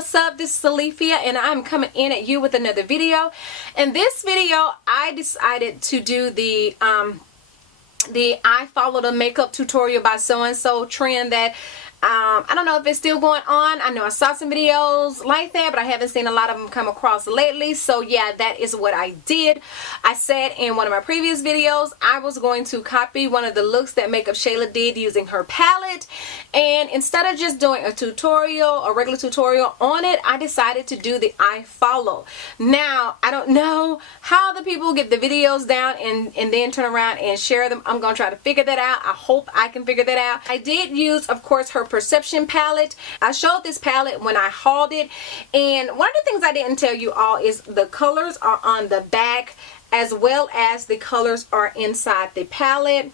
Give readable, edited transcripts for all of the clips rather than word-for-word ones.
what's up? This is Salifia and I'm coming in at you with another video. In this video I decided to do the I followed a makeup tutorial by so and so trend that I don't know if it's still going on. I know I saw some videos like that, but I haven't seen a lot of them come across lately. So yeah, that is what I did. I said in one of my previous videos I was going to copy one of the looks that Makeup Shayla did using her palette, and instead of just doing a tutorial, a regular tutorial on it, I decided to do the I follow. Now I don't know how the people get the videos down and then turn around and share them. I'm gonna try to figure that out. I hope I can figure that out. I did use, of course, her Perception palette. I showed this palette when I hauled it, and one of the things I didn't tell you all is the colors are on the back as well as the colors are inside the palette.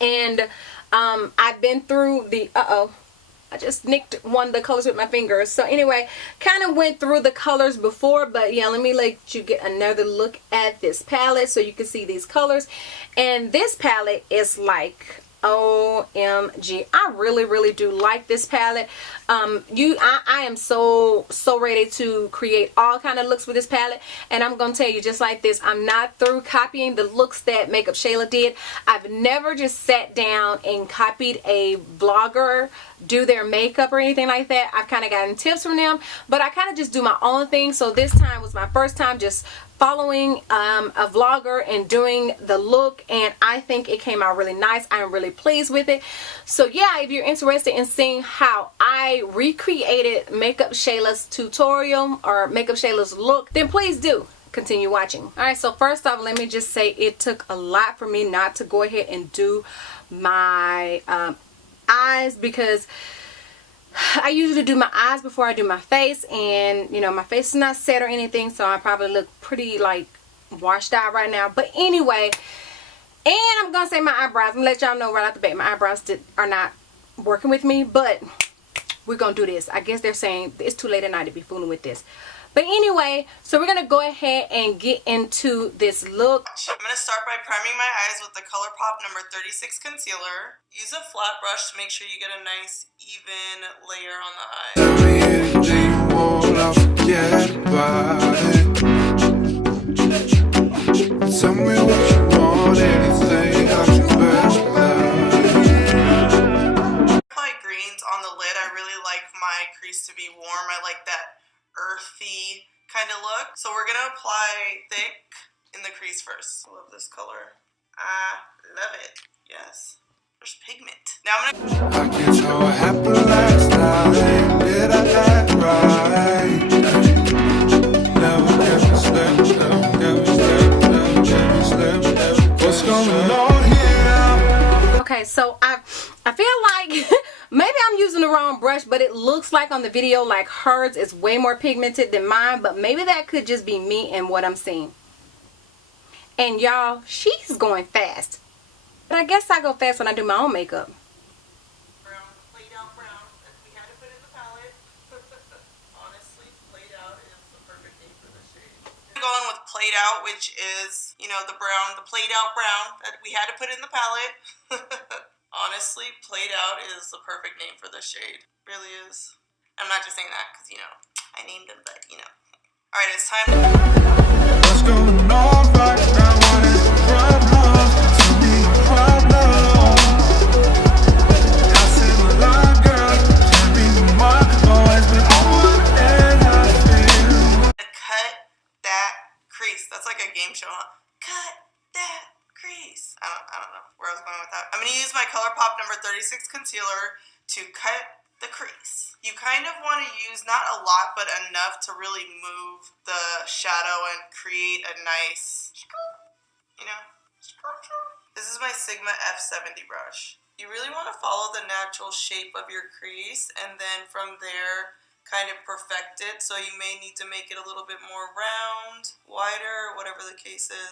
And I've been through the I just nicked one of the colors with my fingers. So anyway, kind of went through the colors before, but yeah, let me let you get another look at this palette so you can see these colors. And this palette is like OMG. I really do like this palette. I am so ready to create all kind of looks with this palette, and I'm gonna tell you just like this, I'm not through copying the looks that Makeup Shayla did. I've never just sat down and copied a vlogger do their makeup or anything like that. I've kind of gotten tips from them, but I kind of just do my own thing. So this time was my first time just following a vlogger and doing the look, and I think it came out really nice. I am really pleased with it. So yeah, if you're interested in seeing how I recreated Makeup Shayla's tutorial or Makeup Shayla's look, then please do continue watching. Alright, so first off, let me just say it took a lot for me not to go ahead and do my eyes, because I usually do my eyes before I do my face, and you know, my face is not set or anything, so I probably look pretty like washed out right now. But anyway, and I'm gonna say my eyebrows, I'm gonna let y'all know right out the bat, my eyebrows are not working with me, but we're gonna do this. I guess they're saying it's too late at night to be fooling with this. But anyway, so we're gonna go ahead and get into this look. I'm gonna start by priming my eyes with the ColourPop number 36 concealer. Use a flat brush to make sure you get a nice even layer on the eye. Tell me what you want, anything I can apply greens on the lid. I really like my crease to be warm. I like that earthy kind of look. So we're gonna apply thick in the crease first. I love this color. I love it. Yes. There's pigment. Now I'm gonna... I get so happy last night. Did I act right? Never ever slip, never slip. What's going on here? Okay, so I feel like maybe I'm using the wrong brush, but it looks like on the video like hers is way more pigmented than mine, but maybe that could just be me and what I'm seeing. And y'all, she's going fast. But I guess I go fast when I do my own makeup. Brown, played out brown. We had to put in the palette. Honestly, played out is the perfect name for this shade. I'm going with played out, which is, you know, the brown, the played out brown that we had to put in the palette. Honestly, played out is the perfect name for this shade. Really is. I'm not just saying that because, you know, I named him, but, you know. Alright, it's time to... What's going on right now? What is the problem? Tell me the problem. I said a lot, girl. Can't be the one. Always been on and I feel. Cut that crease. That's like a game show, huh? Cut that crease. I don't know where I was going with that. I'm going to use my ColourPop number 36 concealer to cut the crease. You kind of want to use not a lot, but enough to really move the shadow and create a nice, you know, this is my Sigma F70 brush. You really want to follow the natural shape of your crease, and then from there kind of perfect it. So you may need to make it a little bit more round, wider, whatever the case is.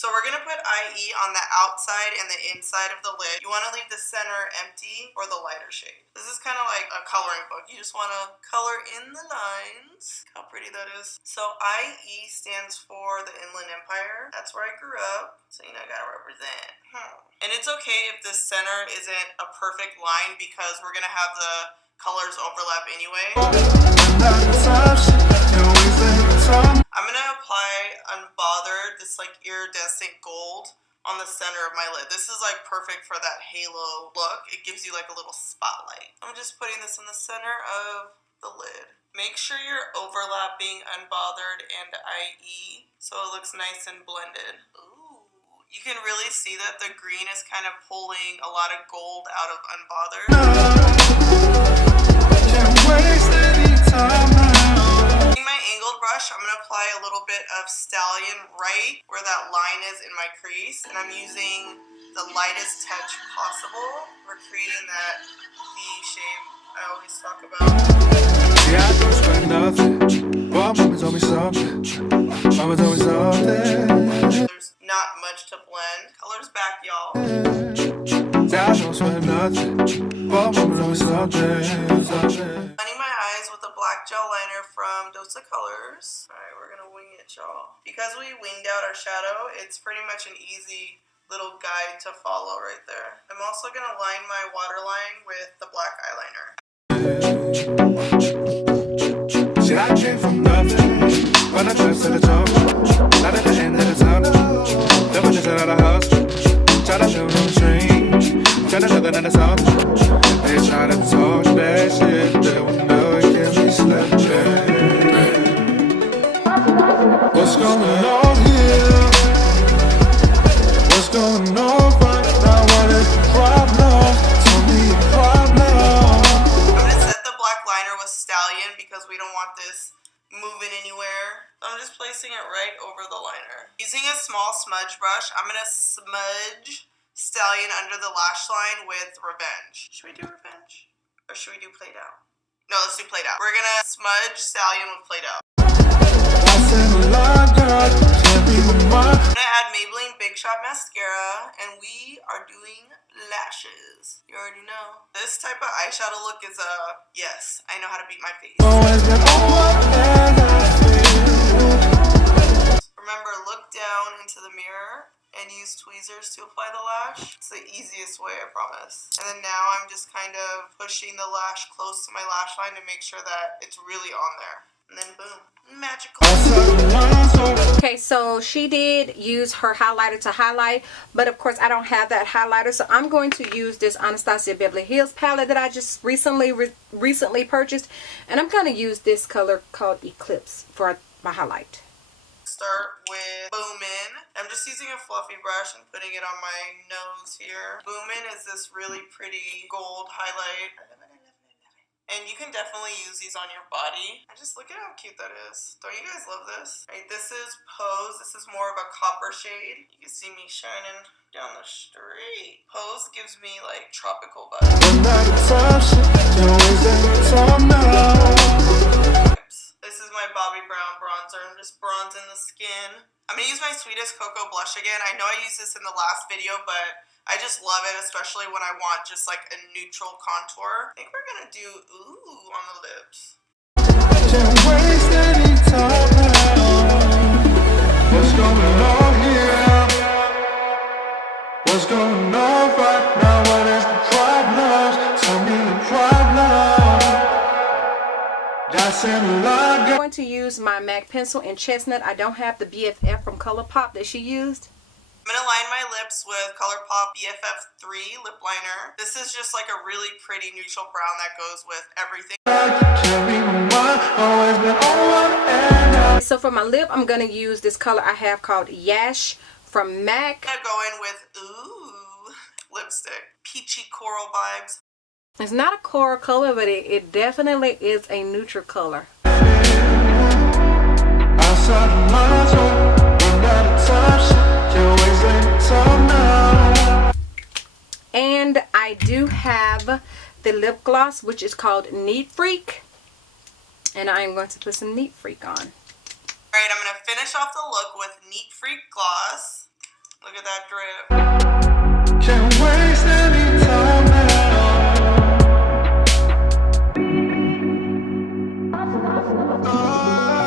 So we're going to put IE on the outside and the inside of the lid. You want to leave the center empty or the lighter shade. This is kind of like a coloring book. You just want to color in the lines. Look how pretty that is. So IE stands for the Inland Empire. That's where I grew up. So, you know, I got to represent. And it's okay if the center isn't a perfect line because we're going to have the colors overlap anyway. I'm gonna apply Unbothered, this like iridescent gold on the center of my lid. This is like perfect for that halo look. It gives you like a little spotlight. I'm just putting this in the center of the lid. Make sure you're overlapping Unbothered and IE so it looks nice and blended. Ooh, you can really see that the green is kind of pulling a lot of gold out of Unbothered. Can't waste any time now. Using my angled brush, I'm going to apply a little bit of Stallion right where that line is in my crease, and I'm using the lightest touch possible. We're creating that V shape I always talk about. Yeah, I don't sweat nothing. But mama told me something. Mama told me something. There's not much to blend. Colors back, y'all. Yeah, I don't sweat nothing. But mama told me something. Lining my eyes with a black gel liner from Dosa Colors. Alright, we're gonna wing it, y'all. Because we winged out our shadow, it's pretty much an easy little guide to follow right there. I'm also gonna line my waterline with the black eyeliner. See, I came from nothing. When I tried to the top, not at the end of the tunnel. Never just out of the house. Try to show no change. Try to show that it's out. They try to talk that shit. They will know it can't be slept in. What's going on here? What's going on right now? What is the problem? Tell me your problem. I'm gonna set the black liner with Stallion because we don't want this moving anywhere. So I'm just placing it right over the liner. Using a small smudge brush, I'm gonna smudge Stallion under the lash line with Revenge. Should we do Revenge? Or should we do Played Out? No, let's do Played Out. We're gonna smudge Stallion with Played Out. I'm gonna add Maybelline Big Shot Mascara, and we are doing lashes. You already know. This type of eyeshadow look is yes, I know how to beat my face. Remember, look down into the mirror and use tweezers to apply the lash. It's the easiest way, I promise. And then now I'm just kind of pushing the lash close to my lash line to make sure that it's really on there. And then boom, magical. Okay, so she did use her highlighter to highlight, but of course I don't have that highlighter, so I'm going to use this Anastasia Beverly Hills palette that I just recently purchased, and I'm going to use this color called Eclipse for my highlight. Start with Boomin'. I'm just using a fluffy brush and putting it on my nose here. Boomin' is this really pretty gold highlight. And you can definitely use these on your body. And just look at how cute that is. Don't you guys love this? Right, this is Pose. This is more of a copper shade. You can see me shining down the street. Pose gives me like tropical vibes. This is my Bobbi Brown bronzer. I'm just bronzing the skin. I'm going to use my Sweetest Cocoa blush again. I know I used this in the last video, but I just love it, especially when I want just like a neutral contour. I think we're going to do ooh on the lips. Can't waste any time now. What's going on here? What's going on right now? What is the problem? Tell me the problem. I'm going to use my MAC pencil in Chestnut. I don't have the BFF from ColourPop that she used. I'm going to line my lips with ColourPop BFF3 lip liner. This is just like a really pretty neutral brown that goes with everything. So for my lip, I'm going to use this color I have called Yash from MAC. I'm going to go in with, ooh, lipstick. Peachy coral vibes. It's not a coral color, but it definitely is a neutral color. And I do have the lip gloss, which is called Neat Freak. And I am going to put some Neat Freak on. Alright, I'm going to finish off the look with Neat Freak gloss. Look at that drip. Can't waste any time now.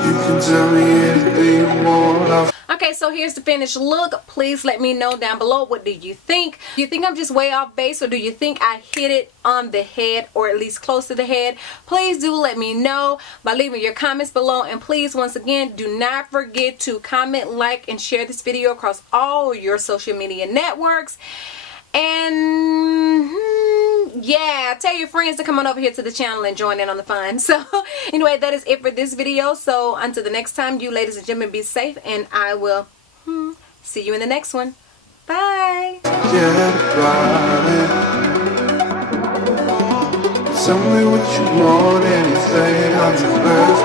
You can tell me anything you want. Okay, Anyway, so here's the finished look. Please let me know down below, what do you think? Do you think I'm just way off base, or do you think I hit it on the head, or at least close to the head? Please do let me know by leaving your comments below. And please, once again, do not forget to comment, like, and share this video across all your social media networks. And yeah, tell your friends to come on over here to the channel and join in on the fun. So anyway, that is it for this video. So until the next time, you ladies and gentlemen, be safe, and I will see you in the next one. Bye. Tell me what you want, anything, I'm the best.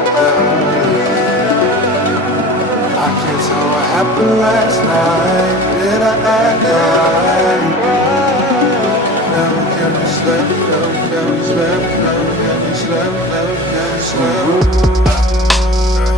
I can't tell what happened last night. Did I act right? Never can we sleep, never can we sleep.